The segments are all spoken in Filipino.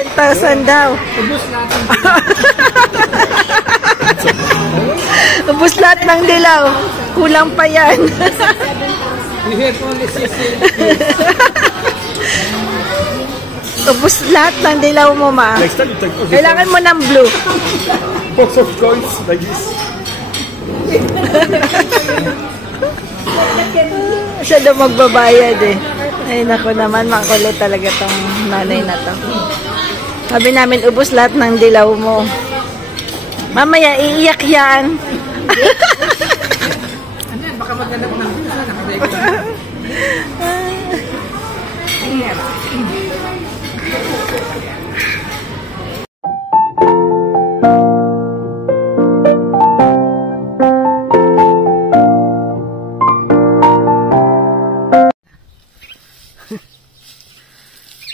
10,000 daw. Ubus natin. Ubus lahat ng dilaw. Kulang pa yan. We have only 16. Ubus lahat ng dilaw mo, ma. Next time you take Kailangan mo ng blue. box of coins like this. Siya daw magbabayad eh. Ay nako naman, makulit talaga tong nanay na to. Sabi namin, ubos lahat ng dilaw mo. Mamaya, iiyak yan. Ano yan? Baka maghanap ng busa. Nakadego.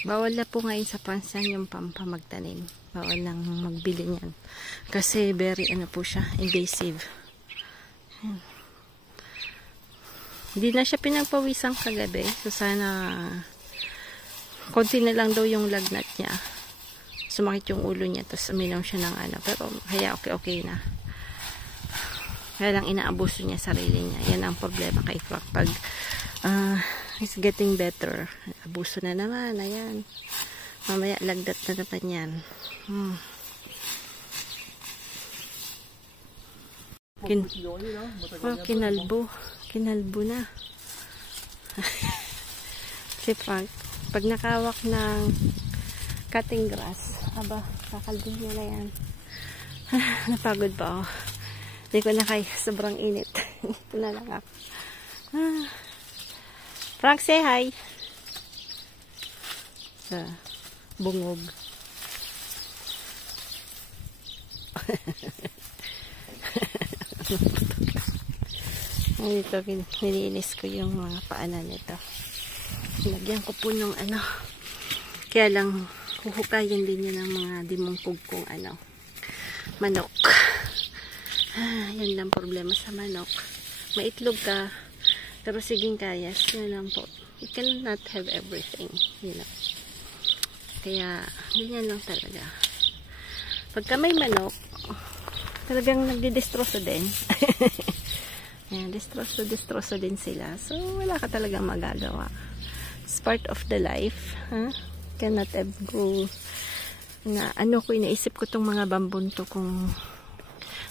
Bawal na po ngayon sa pansan yung pampamagtanim. Bawal nang magbili niyan. Kasi very ano po siya, invasive. Hindi na siya pinagpawisang kagabi. So sana konti na lang daw yung lagnat niya. Sumakit yung ulo niya. Tapos uminom siya ng ano. Pero kaya okay na. Kaya lang inaabuso niya sarili niya. Yan ang problema kay Croc. Pag it's getting better. Abuso na naman. Ayan. Mamaya lagdat na naman yan. Kinalbo. Kinalbo na. Si Frank. Pag nakawak ng cutting grass, aba, kakalbo niya na yan. Napagod pa ako. Hindi ko na kaya. Sobrang init. Ito na lang ako. Frank, say hi. Sa bungog. Ito, nilinis ko yung mga paanan nito. Lagyan ko po ng ano. Kaya lang, huhukayin din yun ng mga dimungkog kong ano. Manok. Yan lang problema sa manok. Maitlog ka. Pero siging kayas. Yan lang po. You cannot have everything. You know. Kaya, ganyan lang talaga. Pagka may manok, talagang nagdidestroso din. Ayan, destroso din sila. So, wala ka talagang magagawa. It's part of the life. Huh? Cannot go na ano ko, inaisip ko tong mga bambun to kung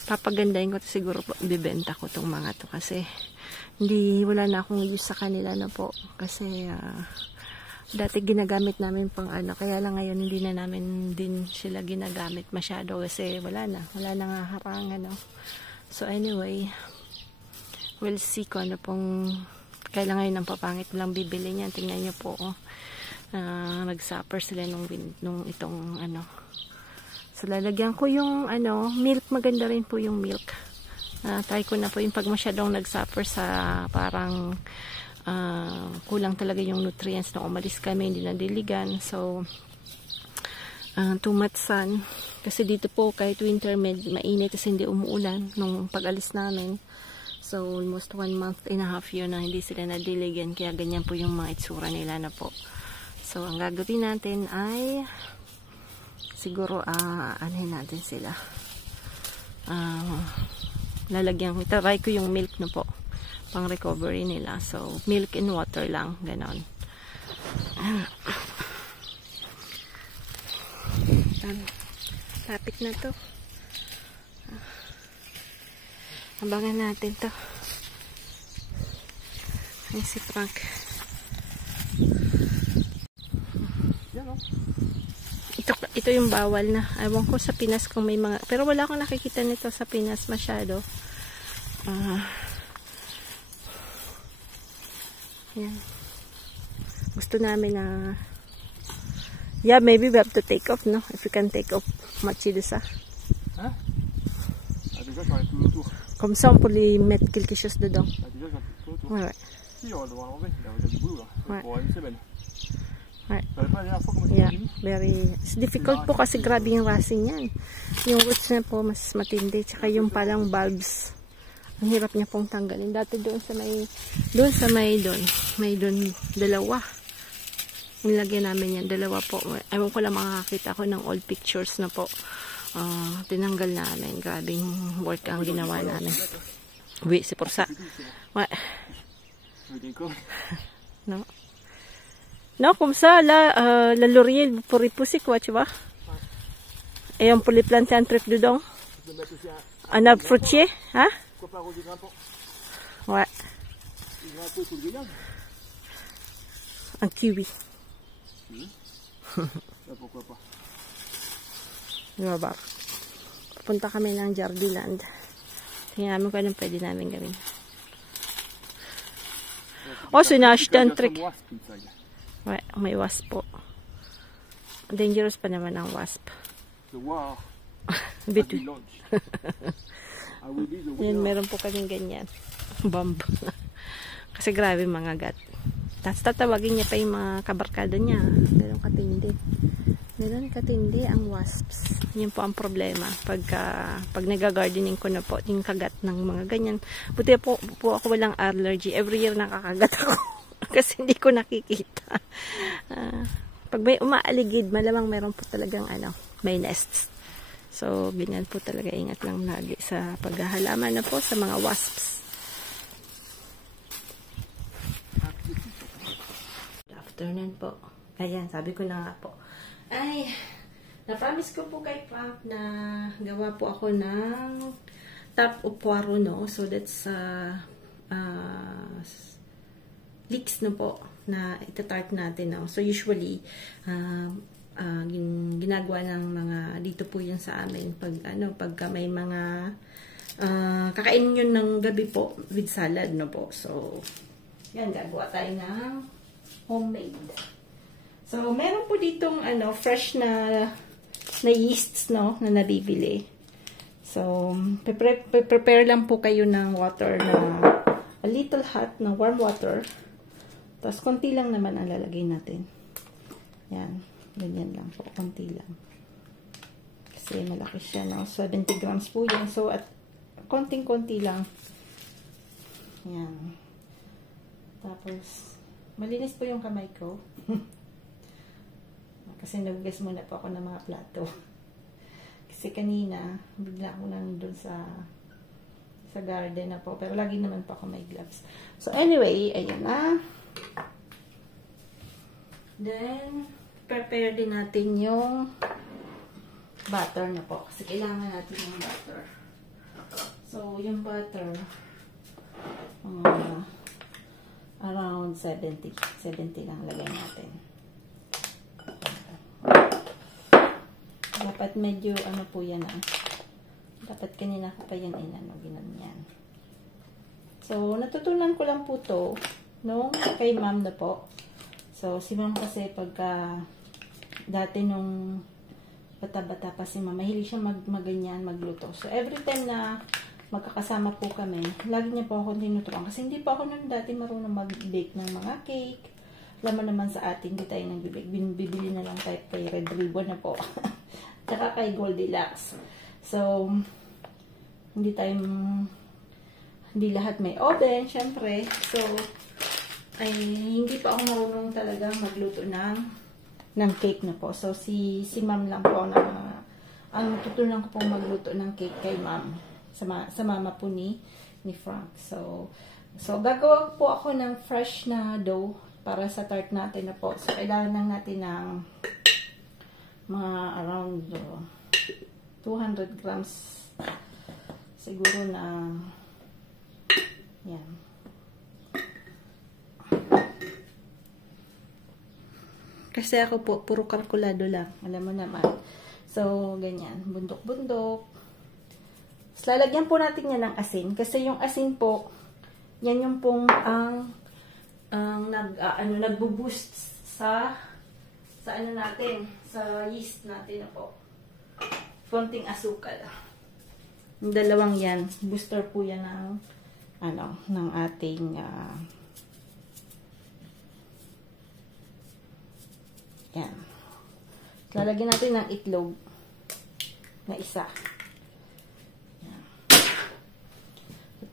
papagandahin ko to, siguro bibenta ko tong mga to kasi wala na akong use sa kanila na po. Kasi dati ginagamit namin pang ano, kaya lang ngayon hindi na namin din sila ginagamit masyado kasi wala na nga harang ano. So anyway, we'll see kung ano pong kailangan ngayon ng papangit lang bibili niyan. Tingnan niyo po, nag-supper sila nung itong ano. So lalagyan ko yung ano, milk. Maganda rin po yung milk. Try ko na po yung pag masyadong nag-supper sa parang kulang talaga yung nutrients nung umalis kami, hindi nadiligan. So too much sun. Kasi dito po kahit winter mainit kasi hindi umuulan nung pag-alis namin. So, almost 1 month and a half yun na hindi sila nadiligan. Kaya ganyan po yung mga itsura nila na po. So, ang gagawin natin ay siguro, anuhin natin sila. Lalagyan ko. Try ko yung milk na po. Pang recovery nila. So, milk and water lang. Ganon. Lapit na to. Abangan natin to. Ay si Frank. Ito yung bawal na. Ewan ko sa Pinas kung may mga, pero wala akong nakikita nito sa Pinas masyado. Yan. Gusto namin na yeah, maybe we have to take off, no? If we can take off Machidesa. Hein? Déjà j'en ai tout autour. Comme ça, on peut les mettre quelque chose dedans. Déjà j'en ai tout autour. Ouais, ouais. Si, on va devoir l'enlever. Il y a du boulot là. Ouais. Pour une semaine. Ouais. Ça va pas la dernière fois comment Yeah, c'était fini? very... It's difficult po kasi grabe yung racing yan. Yung roots niya po mas matindi. Tsaka yung palang bulbs. Ang hirap niya pong tanggalin. Dati doon sa may... May dalawa. Nilagyan namin yan. Dalawa po. Ewan ko lang makakita ko ng old pictures na po. Tinanggal namin. Grabing work ang ginawa namin. Oui, c'est pour ça. Ouais. Non. Non, comme ça, là, la laurier, vous pourrez pousser, quoi, tu vois. Et on peut les planter un truc dedans. Un arbre fruitier, hein? Ouais. Un kiwi. Pourquoi pas? Diba ba? Punta kami ng Jardiland. Tingnan namin kung anong pwede namin gawin. Oh, sinashita ang trick. Ouais, may wasp po. Dangerous pa naman ang wasp. Bitu. Yan, meron po kaming ganyan. Bomb. Kasi grabe mga gat. Tapos tatawagin niya pa yung mga kabarkada niya. Ganun katindi. Ganun katindi ang wasps. Yan po ang problema. Pag nag-gardening ko na po, yung kagat ng mga ganyan. Buti po ako walang allergy. Every year nakakagat ako. Kasi hindi ko nakikita. Pag may umaaligid, malamang meron po talagang may nests. So, ganyan po talaga. Ingat lang lagi sa paghahalaman na po sa mga wasps. Afternoon po. Ayan, sabi ko na nga po. Ay, na-promise ko po kay Frank na gawa po ako ng top of poiro, no? So, that's leeks na po na itatart natin, no? So, usually, ginagawa ng mga, dito po yun sa amin, pagka may mga, kakainin yun ng gabi po with salad, no po? So, yan, gagawa tayo ng homemade. So, meron po ditong fresh na yeasts, no, na nabibili. So, prepare lang po kayo ng water na a little hot na warm water. Tapos, konti lang naman ang lalagay natin. Yan. Ganyan lang po. Konti lang. Kasi malaki siya, no? 70 grams po yan. So, at konting-konti lang. Yan. Tapos, malinis po yung kamay ko. Kasi nagugas muna po ako ng mga plato. Kasi kanina, bigla ako nandun sa garden na po. Pero lagi naman po ako may gloves. So, anyway, ayan na. Then, prepare din natin yung butter na po. Kasi kailangan natin yung butter. So, yung butter, around 70. 70 lang lagay natin. Dapat medyo, po yan Dapat kanina ko pa yan ginanyan. So, natutunan ko lang po to nung kay ma'am na po. So, si ma'am kasi pagka dati nung bata-bata pa si ma'am, mahilig siya maganyan, magluto. So, every time na magkakasama po kami, lagi niya po ako tinuturuan. Kasi hindi po ako nung dati marunong mag-bake ng mga cake. Alam mo naman sa atin, hindi tayo nag-bake. Bibili na lang tayo kay Red Ribbon na po. Tsaka kay Goldilocks. So, hindi lahat may oven, syempre. So, ay hindi pa ako marunong talaga magluto ng cake na po. So, si ma'am lang po ang tutunan ko pong magluto ng cake kay ma'am. Sa mama po ni Frank. So gagawa po ako ng fresh na dough para sa tart natin na po. So, kailangan lang natin ng mga around 200 grams siguro na yan. Kasi ako po, puro kalkulado lang. Alam mo naman. So, ganyan. Bundok-bundok. Lalagyan po natin yan ng asin. Kasi yung asin po, yan yung pong nagbo-boost sa natin, sa yeast natin na po. Konting asukal. Yung dalawang yan, booster po yan ng ating yan. Lalagyan natin ng itlog na isa. Yan.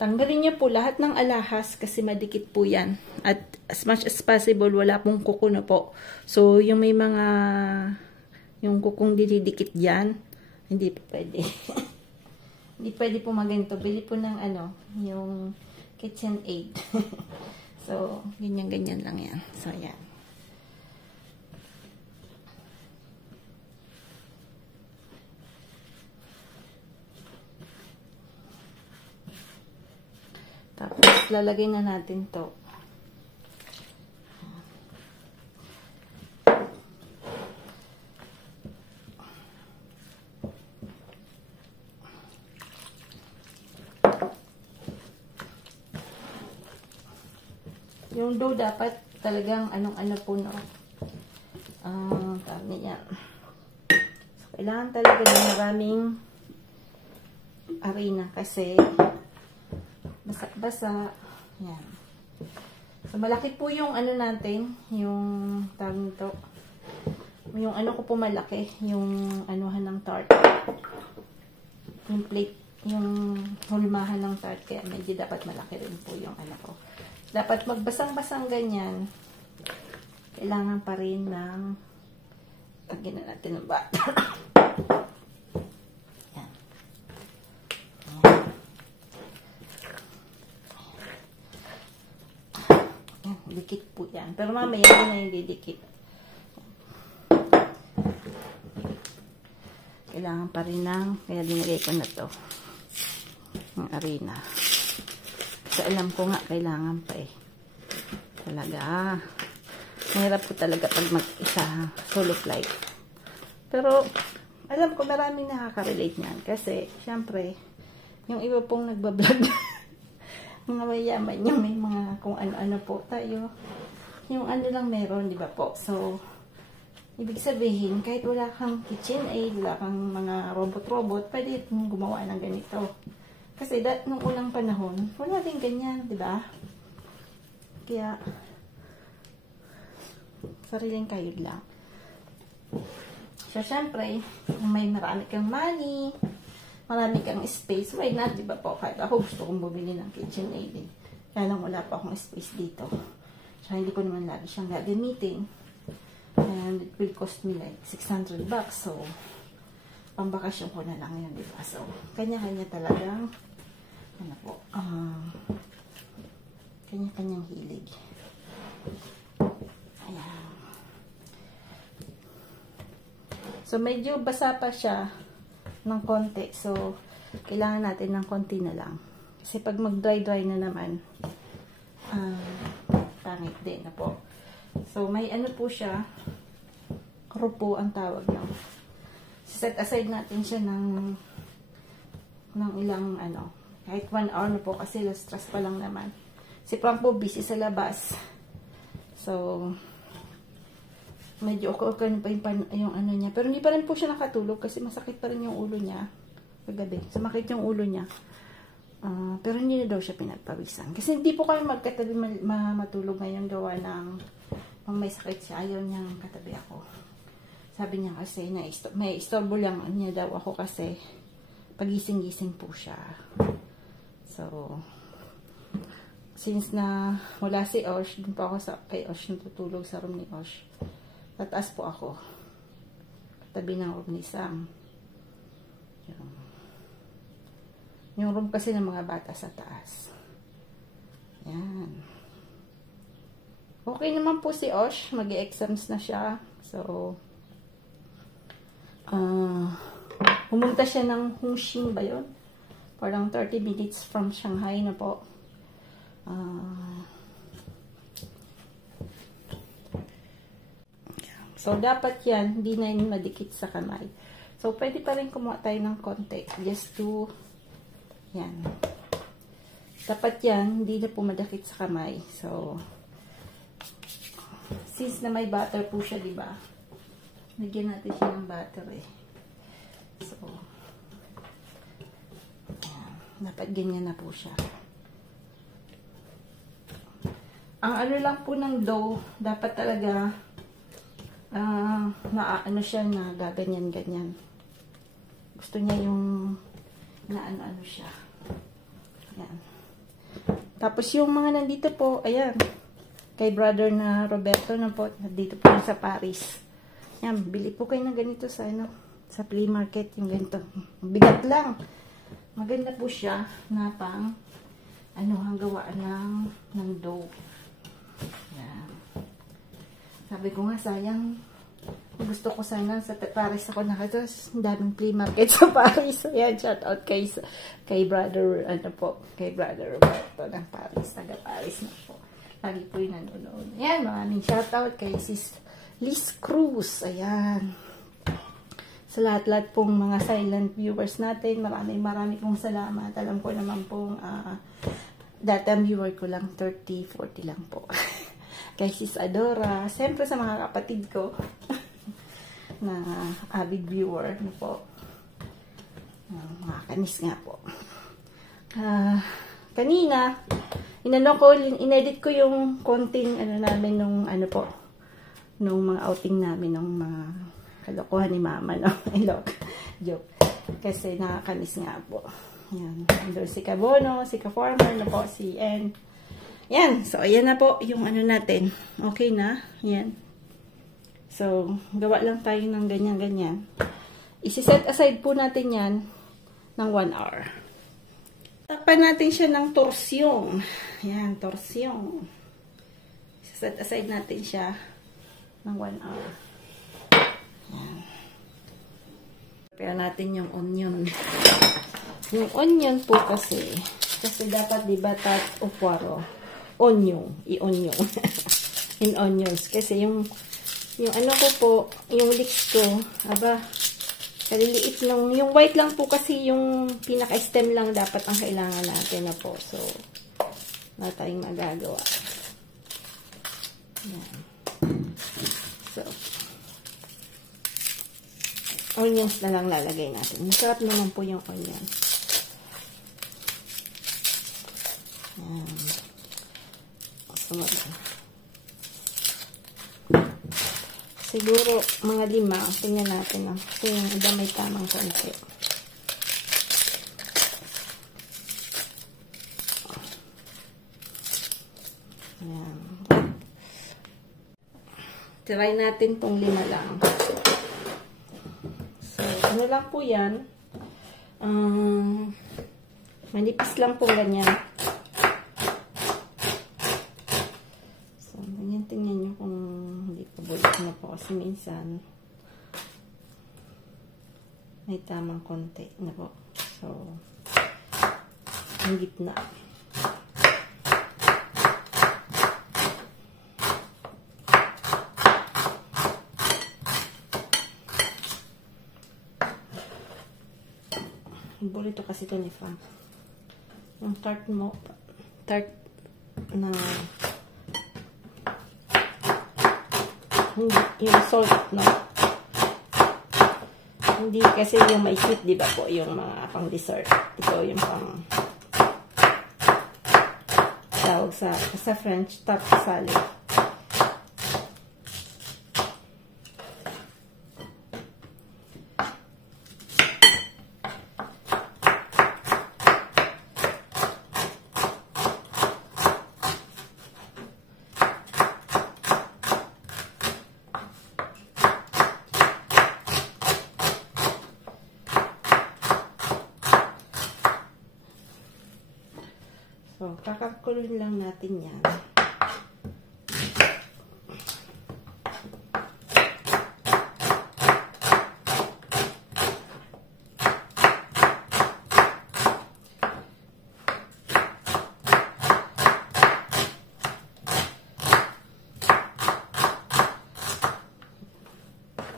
Tanggalin niyo po lahat ng alahas kasi madikit po yan. At as much as possible, wala pong kuko na po. So, yung may mga, yung kukong dinidikit dyan, hindi po pwede. Hindi pwede po maganito. Bili po ng ano, yung KitchenAid. So, ganyan-ganyan lang yan. So, yan. Tapos, lalagay na natin to. Yung dough dapat talagang anong-ano po, no? Tawag niya. So, kailangan talaga ng maraming harina kasi basa-basa. Yan. So, malaki po yung ano natin, yung tawag nito. Yung ano ko po malaki, yung anuhan ng tart. Yung plate, yung hulmahan ng tart. Kaya medyo dapat malaki rin po yung ano ko. Dapat magbasang-basang ganyan. Kailangan pa rin ng lagyan na natin ng butter. Yan. Yan. Dikit po yan. Pero mamaya na yung didikit. Kailangan pa rin ng, kaya dinagay ko na to. Yung harina. Kasi alam ko nga, kailangan pa eh. Talaga. Mahirap ko talaga pag mag-isa solo flight. Pero, alam ko maraming nakaka-relate niyan. Kasi, syempre, yung iba pong nagbablog, mga mayaman yung may mga kung ano-ano po tayo. Yung ano lang meron, di ba po? So, ibig sabihin, kahit wala kang KitchenAid, wala kang mga robot-robot, pwede mong gumawa ng ganito. Kasi nung unang panahon, wala din ganyan, di ba? Kaya, sariling kayod lang. So, syempre, kung may marami kang money, marami kang space, why not, di ba po? Kahit ako gusto kong bumili ng KitchenAid. Kaya lang wala pa akong space dito. So, hindi ko naman lagi siyang gagamitin. And it will cost me like $600. So, pambakasyon ko na lang yun, di ba? So, kanya-kanya talagang ano po, kanya-kanyang hilig. Ayan. So, medyo basa pa siya ng konti. So, kailangan natin ng konti na lang. Kasi pag mag-dry-dry na naman, pangit din na po. So, may ano po siya, rupo ang tawag na. Set aside natin siya ng ilang ano, kahit 1 hour na po kasi last stress pa lang naman. Si Frank po busy sa labas. So, medyo okay pa yung ano niya. Pero hindi pa rin po siya nakatulog kasi masakit pa rin yung ulo niya. Kagabi, sumakit yung ulo niya. Pero hindi na daw siya pinagpawisan. Kasi hindi po kayo magkatabi matulog ngayon gawa ng pang may sakit siya. Ayaw niyang katabi ako. Sabi niya kasi may istorbo lang niya daw ako kasi pagising-gising po siya. So, since na wala si Osh, dun po ako kay Osh natutulog sa room ni Osh. Tataas po ako. Katabi ng room ni Sam. Yung room kasi ng mga bata sa taas. Yan. Okay naman po si Osh. Mag-e-exams na siya. So, pumunta siya ng Hongqin ba yun? Parang 30 minutes from Shanghai na po. So, dapat yan, hindi na yun madikit sa kamay. So, pwede pa rin kumuha tayo ng konti. Just to, yan. Dapat yan, hindi na po madikit sa kamay. So, since na may butter po siya, diba? Nagyan natin siya ng butter eh. So, yan. Dapat ganyan na po siya. Ang ano lang po ng dough, dapat talaga ano siya na gaganyan-ganyan. Gusto niya yung na ano-ano siya. Yan. Tapos yung mga nandito po, ayan, kay brother na Roberto na po, nandito po sa Paris. Yan, bili po kayo ng ganito sa, ano, sa flea market, yung ganito. Bigat lang. Maganda po siya na pang, ano, hanggawaan ng dough. Yan. Sabi ko nga, sayang, gusto ko sana sa Paris ako nakatos. Ang daming flea market sa Paris. Ayan, shout out kay brother, ano po, kay brother Roberto ng Paris. Taga Paris na po. Lagi po yung nanonood. Ayan, maraming shout out kay sis Liz Cruz. Ayan. Sa lahat-lahat pong mga silent viewers natin, maraming pong salamat. Alam ko naman pong dating viewer ko lang 30-40 lang po. Kay sis Adora, siyempre sa mga kapatid ko na avid viewer na po. Mga kanis nga po. Kanina, inedit ko yung konting ano namin nung ano po, nung mga outing namin, nung mga kalokohan ni mama, no? Joke. Kasi nakakanis nga po. Yan. Doon si Kabono, si Ka-Farmer na po, si N. Yan. So, ayan na po yung ano natin. Okay na. Yan. So, gawa lang tayo ng ganyan-ganyan. Isi-set aside po natin yan ng 1 hour. Takpan natin siya ng torsyong. Yan, torsyong. Isi-set aside natin siya ng 1 hour. Yan. Prepare natin yung onion. Yung onion po kasi dapat diba touch o poiro. Onion. I-onion. In onions. Kasi yung ano ko po, yung leeks ko, aba, kaliliit lang. Yung white lang po kasi yung pinaka-stem lang dapat ang kailangan natin na po. So, wala tayong magagawa. Yan. So, onions na lang lalagay natin. Masarap naman po yung onions. Yan. Siguro, mga 5. Tingnan natin. Kasi yung iba may tamang konti. Yan. Try natin tong 5 lang. So, ano lang po yan. Manipis lang po ganyan. So, tingnan nyo kung hindi pa bulok na po. Kasi minsan, may tamang konti na po. So, ang gitna. Burrito kasi ito ni Frank. Yung tart na yung salt, no? Hindi kasi yung may sweet, di ba po? Yung mga pang dessert. Ito yung pang tawag sa French, tart salad. So, kakakulin lang natin yan.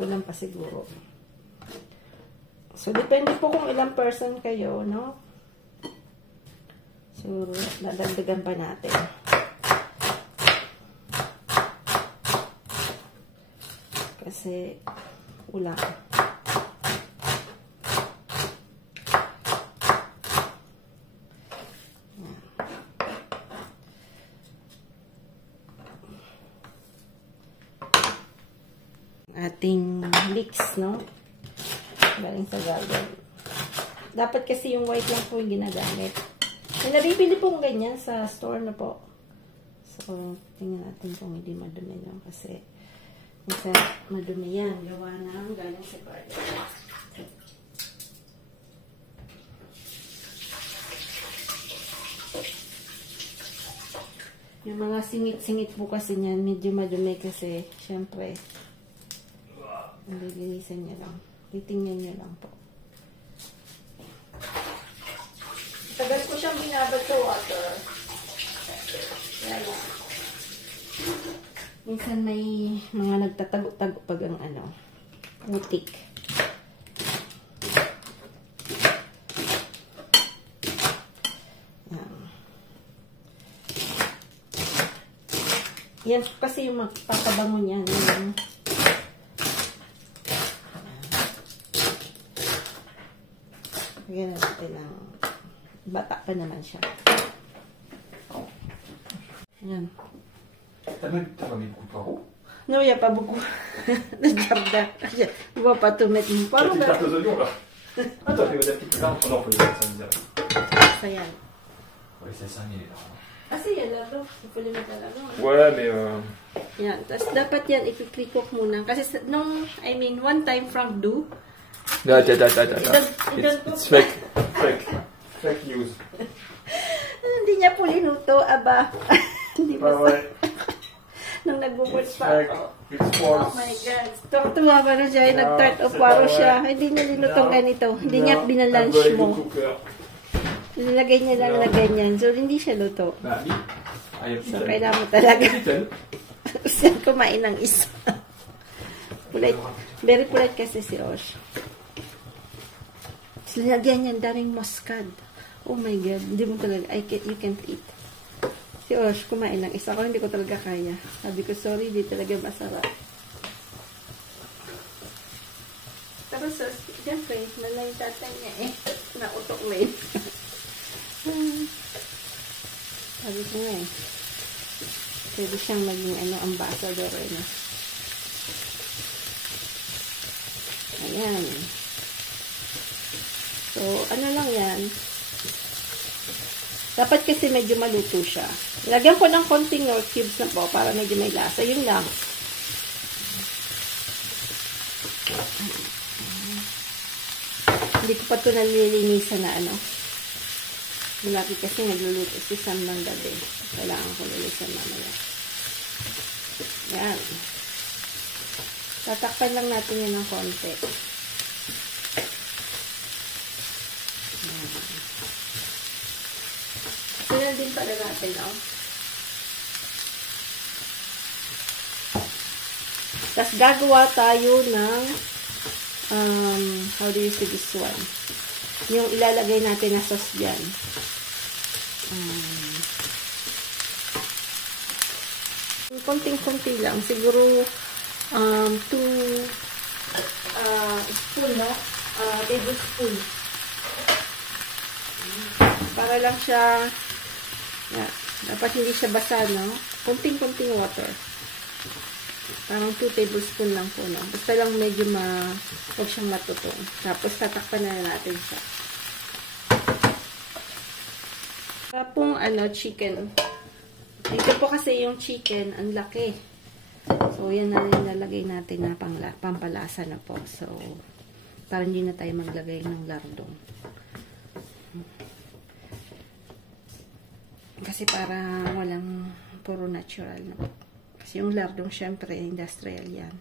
Kulang pa siguro. So, depende po kung ilang person kayo, no? Siguro, dadagdagan pa natin. Kasi, ulang. Ating leeks, no? Galing sa garden. Dapat kasi yung white lang po yung ginagamit. May nabibili pong ganyan sa store na po. So, tingnan natin kung hindi madumi lang kasi minsan madumi yan. Gawa ng galing sa garden. Yung mga singit-singit po kasi niyan, medyo madumi kasi, syempre, nalilinisan niya lang. Titingnan niya lang po. Tagal ko siyang binabad sa water. Kaya minsan may mga nagtatago-tago pag ang putik. Yan kasi yung magpapabango niyan. Lagyan natin ng bata pa naman siya. Yan. T'as pas mis beaucoup de poireaux? Non, il n'y a pas beaucoup de jardin. Je ne vois pas tout mettre une poire. Tu tartes aux oignons là? Ah, t'as fait des petites larmes? Non, faut les mettre, ça me dirait. Ça y est. Faut laisser ça, il est là. Ah, si, yan lang. Il faut les mettre à l'avant. Ouais, mais Yan. Tapos dapat yan, ipipre-cook muna. Kasi one time Frank do. No, It's fake. Fake news. Hindi niya po linuto, aba. Hindi Pas pa vrai. Nung nag-work It's pa fake. ako. It's Oh false. my God. Tuwa pa na siya. Nag-tart of paro siya. Hindi niya linutong ganito. Hindi niya binalunch mo. Nilagay niya lang na ganyan. So, hindi siya luto. So, kailangan mo talaga siya kumain ng isa. Polite. Very polite kasi si Osh. Nilagyan niya daming mustard. Oh my God. Hindi mo talaga, you can't eat. Si Osh, kumain ng isa. Ako hindi ko talaga kaya. Sabi ko, sorry, hindi talaga masarap. Tapos, siyempre, nalay tatay niya eh. Nautok na eh. Sabi ko nga eh. Pwede siyang maging ambassador eh. Ayan. So, lang yan. Dapat kasi medyo maluto siya. Lagyan ko ng konting Knorr cubes na po para medyo may lasa. Yun lang. Hindi ko pa ito nalilinisan na Malaki kasi nagluluto si Sam ng gabi. Kailangan ko lilisan mamaya. Yan. Tatakpan lang natin yan ng konti. Yan. Sunod din pala natin, Tapos gagawa tayo ng how do you say this one? Yung ilalagay natin na sauce dyan. Konting-konti lang. Siguro 2 spoon, tablespoon. Para lang siya dapat hindi siya basa, konting-konting water. Parang 2 tablespoon lang po, Basta lang medyo huwag siyang matutong. Tapos tatakpan na natin siya. Para pong chicken. Dito po kasi yung chicken, ang laki. So, yan na nilalagay natin na pampalasa na po. So, para hindi na tayo maglagay ng lardong. Kasi para walang puro natural na po. Kasi yung lardong, syempre, industrial yan.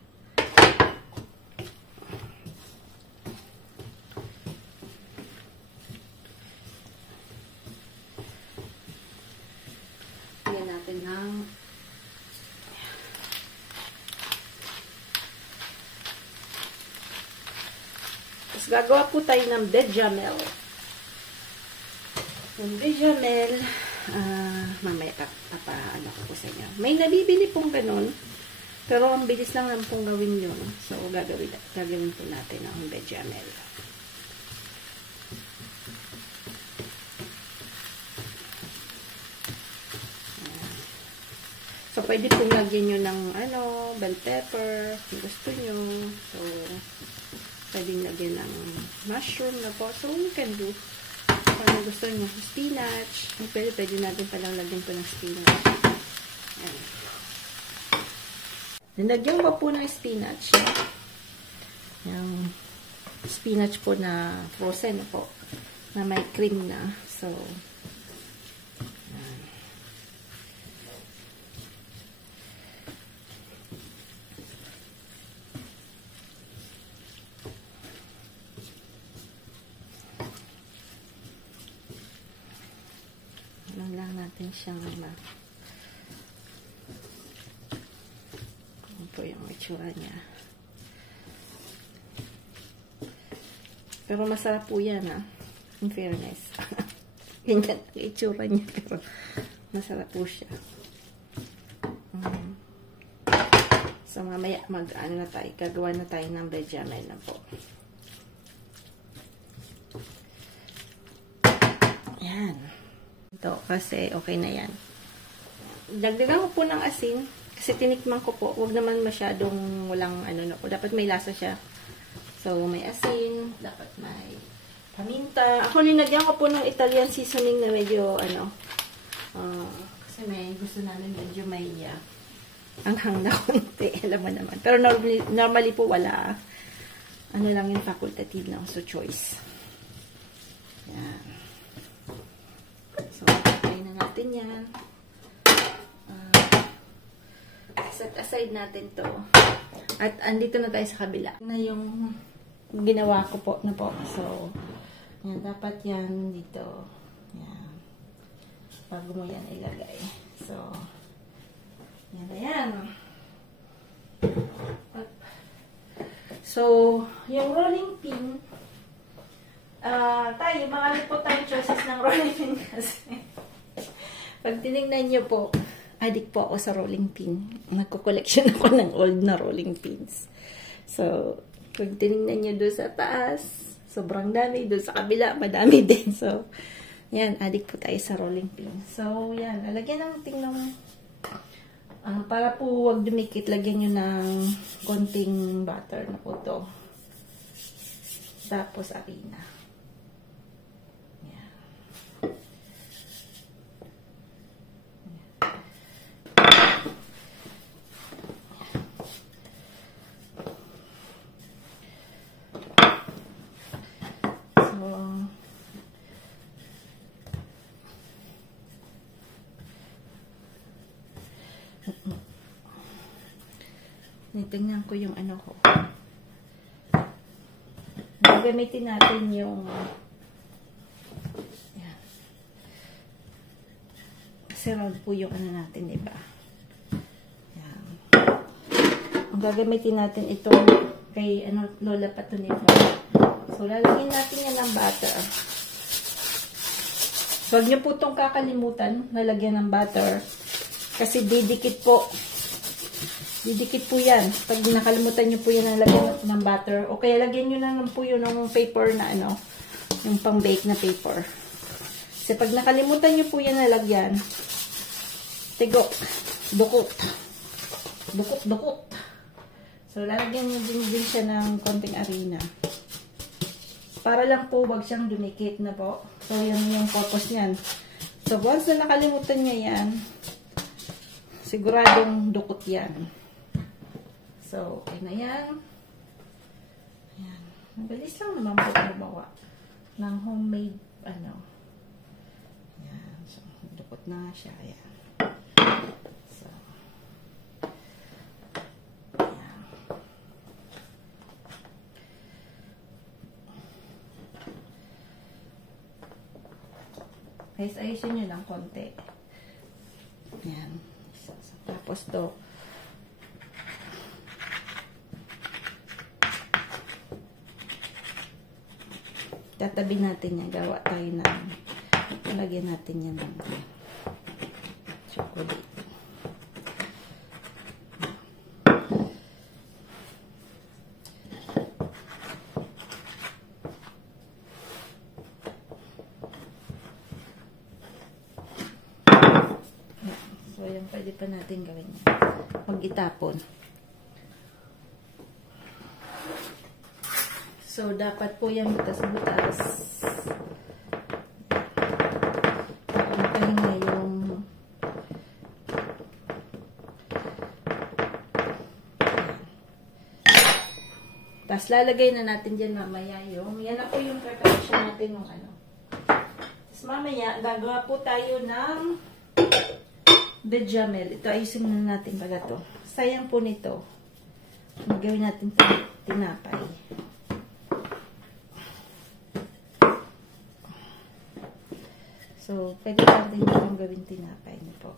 Lagyan natin ng tapos gagawa po tayo ng bechamel. Yung bechamel, mamaya ko po sa inyo. May nabibili pong ganun, pero ang bilis lang lang pong gawin yun. So, gagawin po natin ang bechamel. So, pwede pong lagyan nyo ng bell pepper, kung gusto nyo. So, pwedeng lagyan ng mushroom na po. So, you can do Kung gusto niyo spinach, pwede natin palang lagyan po ng spinach. Ayan. Nilagyan ko po ng spinach. Yung spinach po na frozen po. Na may cream na. So, lang natin siyang ano po yung itsura niya. Pero masarap po yan, in fairness. Ganyan ang itsura niya, pero masarap po siya. So mamaya gagawa na tayo ng bechamel na po. Yan. Ito, kasi okay na yan. Dagdagan ko po ng asin, kasi tinikman ko po, huwag naman masyadong walang dapat may lasa siya. So, may asin, dapat may paminta. Ako ninagyan ko po ng Italian seasoning na medyo, kasi may gusto namin medyo may anghang na konti, alam mo naman. Pero normally po wala. Ano lang yung facultative lang, so choice. Yan. So, try na natin yan. Set aside natin to. At andito na tayo sa kabila. Na yung ginawa ko po na po. So, yan, dapat yan dito. Yan. Bago mo yan ilagay. So, yan na yan. So, yung rolling pin, marami po tayong choices ng rolling pin kasi. Pag tinignan nyo po, addict po ako sa rolling pin. Nagko-collection ako ng old na rolling pins. So, pag tinignan nyo doon sa taas, sobrang dami. Doon sa kabila, madami din. So, yan, addict po tayo sa rolling pin. So, yan, lalagyan natin ng para po wag dumikit, lagyan nyo ng konting butter na po to. Tapos, harina. Tingnan ko yung ano ko. Gagamitin natin yung yan. Kasi round po yung ano natin, diba? Yan. Gagamitin natin itong kay Lola Patunit. So, lalagyan natin yan ng butter. Huwag niyo po itong kakalimutan, lalagyan ng butter. Kasi didikit po. Didikit po yan. Pag nakalimutan nyo po yan ang lagyan ng butter. O kaya lagyan nyo na po yun ng paper na yung pang-bake na paper. Kasi pag nakalimutan nyo po yan na lagyan, tigo, dukot. Dukot. So, lalagyan nyo din siya ng konting harina. Para lang po wag siyang dumikit na po. So, yan yung purpose niyan. So, once na nakalimutan nyo yan, siguradong dukot yan. So, okay na yan. Ayan. Mabilis lang naman po gumawa ng homemade, Ayan. So, dukot na siya. Ayan. So, ayan. Guys, ayusin nyo lang konti. Ayan. So, tapos to, tatabi natin yan. Gawa tayo ng lagyan natin yan ng chocolate. So, yan pwede pa natin gawin yan. Mag-itapon. So, dapat po yan butas-butas. Tapos lalagay na natin dyan mamaya yung, yan na po yung preparation natin ng ano. Tapos mamaya, gagawa po tayo ng bechamel. Ito, ayusin na natin pala to. Sayang po nito. Magawin natin tinapay. So, pwede natin itong gawin tinapay niyo po.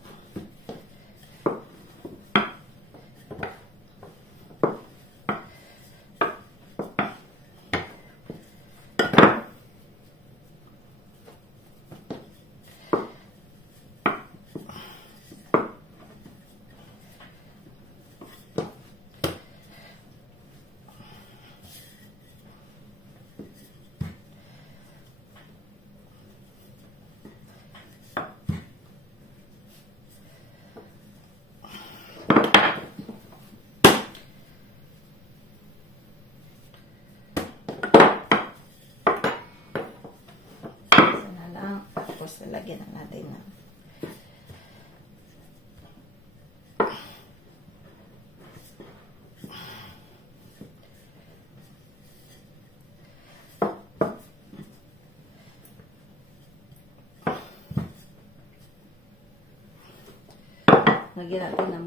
Tapos, lalagyan na natin ng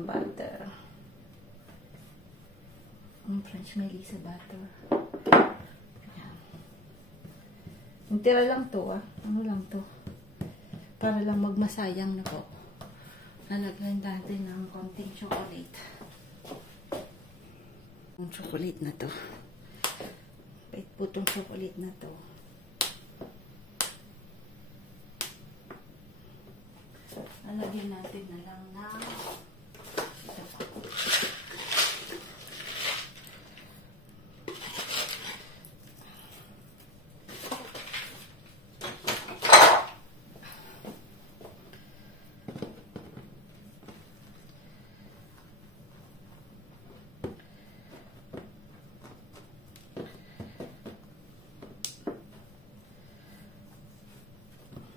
butter. Ang French mahilig sa butter. Ayan. Yung tira lang to, ano lang to. Para lang magmasayang na po. Nalagyan natin ng konting chocolate. Yung chocolate na to. Pait po itong chocolate na to. Nalagyan natin na lang ng ito pa.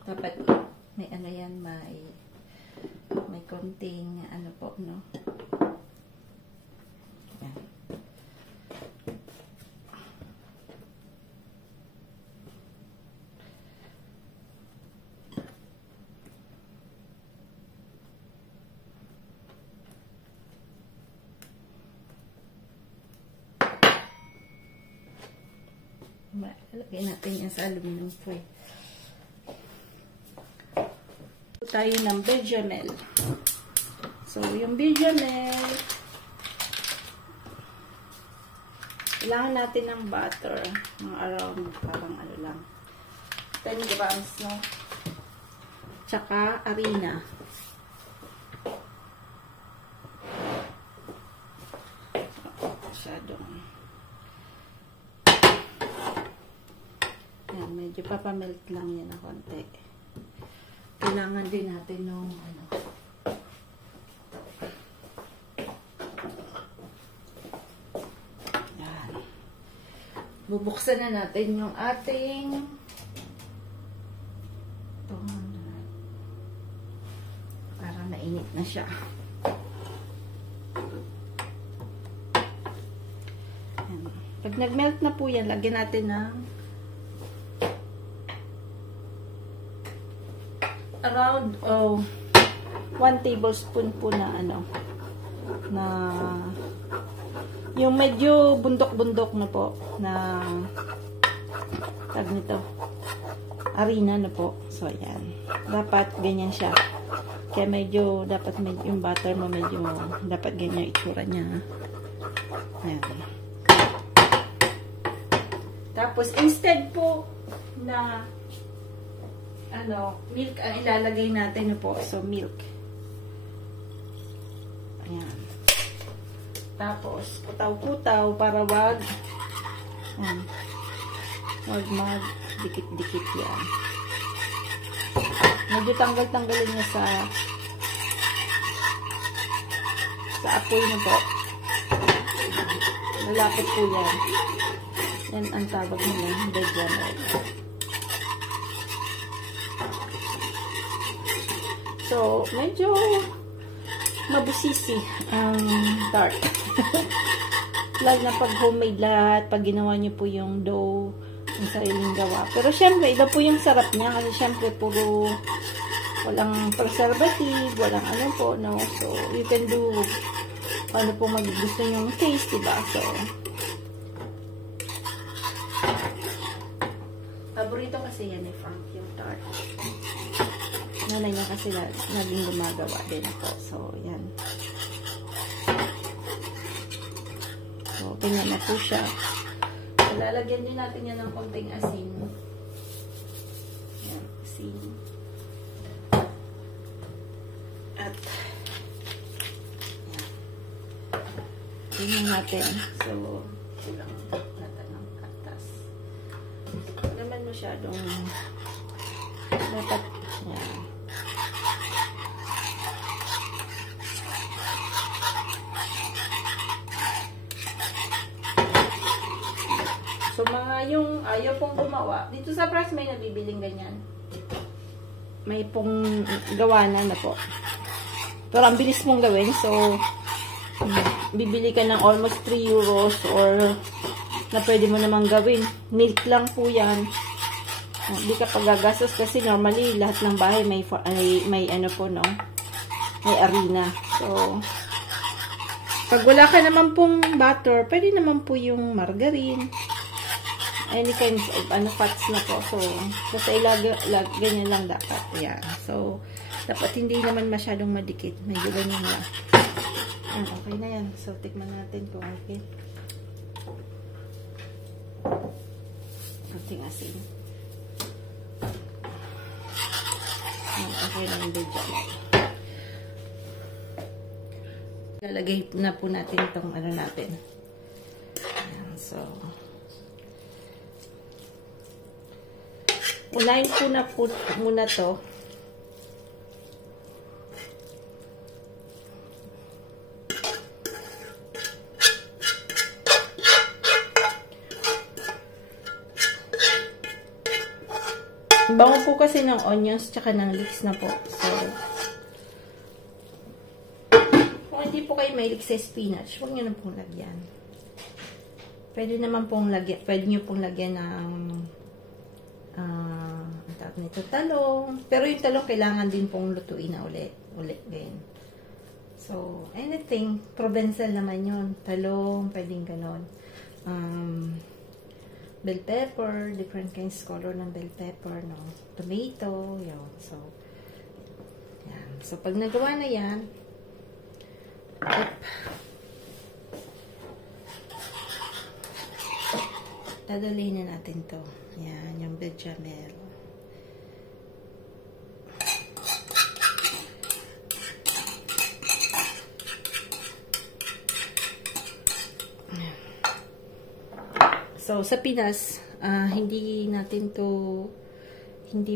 Dapat may ano yan, may konting ano po, no? Yan. Lagyan natin yan sa aluminum foil. Tayo ng bechamel. So, yung bechamel, kailangan natin ng butter. Mga around, parang ano lang, 10 grams, no? Tsaka, harina. Masyadong. Yan, medyo papamelt lang yan na konti. Kailangan din natin ng ano. Yan. Bubuksan na natin yung ating 200 para mainit na siya. Yan. Pag nag-melt na po yan, lagyan natin ng around 1 tablespoon po na ano, na yung medyo bundok-bundok na po na tag nito, harina na po. So ayan, dapat ganyan siya, kaya medyo dapat yung butter mo medyo dapat ganyan itsura niya. Ayan. Tapos instead po na ano, milk ang ilalagay natin po. So, milk. Ayan. Tapos, putaw-putaw para wag mag-dikit-dikit yan. Medyo tanggal-tanggalin niya sa apoy na po. Malapit po yan. Yan ang tawag nila, bechamel. So, medyo mabusisi ang dark. lalo na pag homemade lahat, pag ginawa niyo po yung dough, yung sariling gawa. Pero syempre, iba po yung sarap niya kasi syempre puro walang preservative, walang ano po, no? So, you can do ano po magugusto yung taste, diba? So, paborito kasi yan ni Frank, yung tart. Nanay niya kasi naging gumagawa din ako. So, yan. So, ganyan na po siya. Lalagyan din natin yan ng konting asin. Yan, asin. At, yan. Ganyan natin. So, kulang natin ng atas. Huwag naman masyadong dapat, yan. So, mga yung ayaw pong gumawa. Dito sa press may nabibiling ganyan. May pong gawanan na po. Pero ang bilis mong gawin. So, bibili ka ng almost 3 euros or na pwede mo namang gawin. Milk lang po yan. Hindi ka pagagastos kasi normally lahat ng bahay may ano po, no? May arena. So, pag wala ka naman pong butter, pwede naman po yung margarine. Any kinds of fats na po. So, basta ganyan lang dapat. Ayan. So, dapat hindi naman masyadong madikit. Medyo ganyan lang. Ayan, okay na yan. So, tikman natin kung okay. Konting asin. Ayan, okay na yung dyan. Lalagay na po natin itong ano natin. Ayan, so, unahin ko na po muna to. Bango po kasi ng onions tsaka ng leeks na po. So, kung hindi po kayo mahilig sa spinach, huwag nyo na pong lagyan. Pwede naman pong lagyan, pwede nyo pong lagyan ng ang tawag nito, talong. Pero yung talong kailangan din pong lutuin na ulit din. So, anything, provençal naman yun. Talong, pwedeng ganon. Bell pepper, different kinds color ng bell pepper, no? Tomato, yun. So, yan. So, pag nagawa na yan, dadalhin na natin to. Yan, yung bechamel. So, sa Pinas, hindi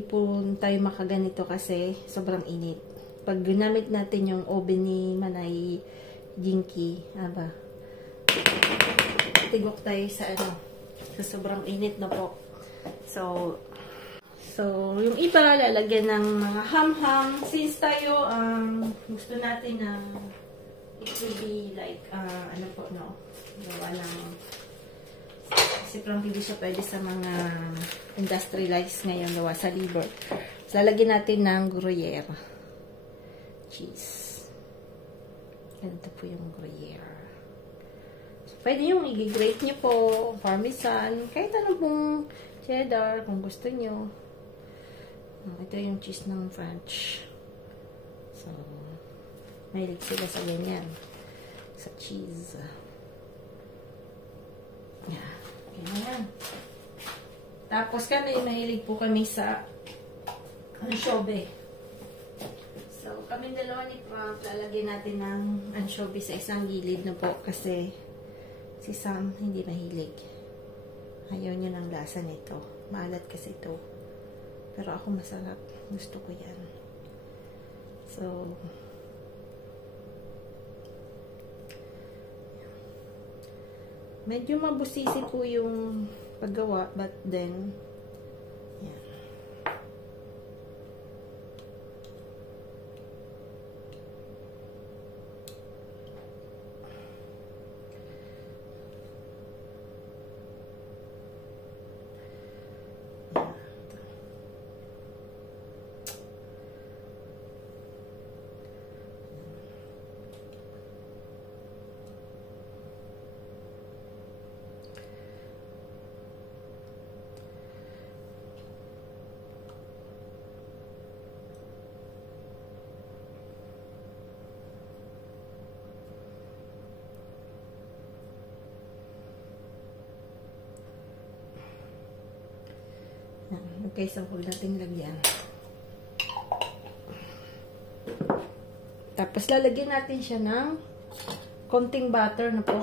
po tayo makaganito kasi sobrang init. Pag ginamit natin yung oven ni Manay Jinky, tigok tayo sa sa sobrang init na po. So, yung iba, lalagyan ng mga ham-ham. Since tayo, gusto natin na it will be like, ano po, no? Gawa ng, kasi parang hindi siya pwede sa mga industrialized ngayon, gawa sa liver. So, lalagyan natin ng Gruyere. Cheese. Ganito po yung Gruyere. Pwede yung i-grate nyo po, parmesan, kahit ano pong cheddar, kung gusto nyo. Ito yung cheese ng French. So, mahilig sila sa ganyan. Sa cheese. Yeah. Ganyan. Tapos kami, mahilig po kami sa anchovy. So, kami dalawa ni Frank, lalagyan natin ng anchovy sa isang gilid na po kasi si Sam hindi mahilig. Ayaw niya ng lasa nito. Maalat kasi ito. Pero ako masarap. Gusto ko yan. So, medyo mabusisi po yung paggawa, but then, yan. Yan, okay, sample natin lagyan. Tapos lalagyan natin siya ng konting butter na po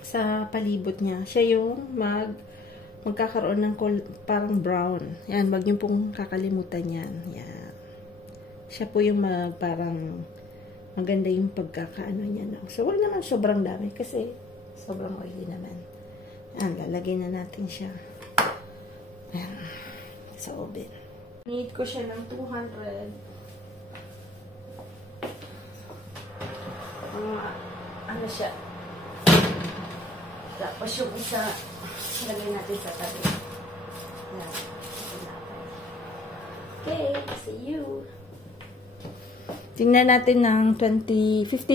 sa palibot niya. Siya yung magkakaroon ng parang brown. Yan, wag niyo pong kakalimutan yan. Yan. Siya po yung parang maganda yung pagkakaano niya. No? So, wag naman sobrang dami kasi sobrang oily naman. Yan, lalagyan na natin siya. Yan. Sa oven. Need ko siya ng 200. Ano siya. Tapos yung isa, lagay natin sa tabi. Yan. Okay, see you. Tingnan natin ng 15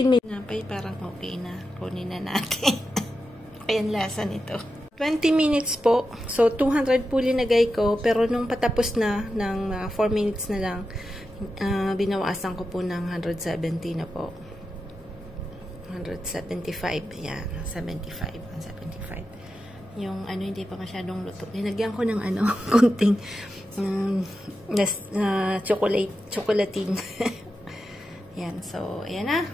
minutes na pa, parang okay na. Kunin na natin. Ayan lasa nito. 20 minutes po. So, 200 po linagay ko. Pero nung patapos na, ng 4 minutes na lang, binawasan ko po ng 170 na po. 175. Yan. 75. 175. Yung ano, hindi pa masyadong luto. Nilagyan ko ng ano, konting chocolating. Yan. So, ayan na.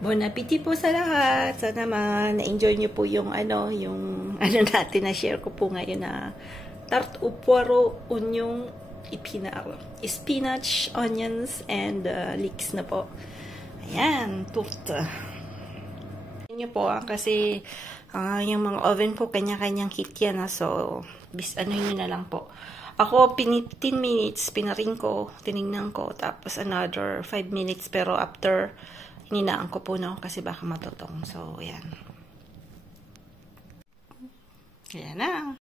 Bon appetit po sa lahat. Sana na-enjoy nyo po yung ano natin na share ko po ngayon na tarte au poireau, onion, épinard, spinach, onions, and leeks na po. Ayan, tourte. Nyo po kasi yung mga oven po, kanya-kanyang heat yan. So, ano nyo na lang po. Ako, 15 minutes, pinaring ko, tinignan ko, tapos another 5 minutes, pero after, hininaan ko po, no, kasi baka matutong. So, ayan. Ayan na.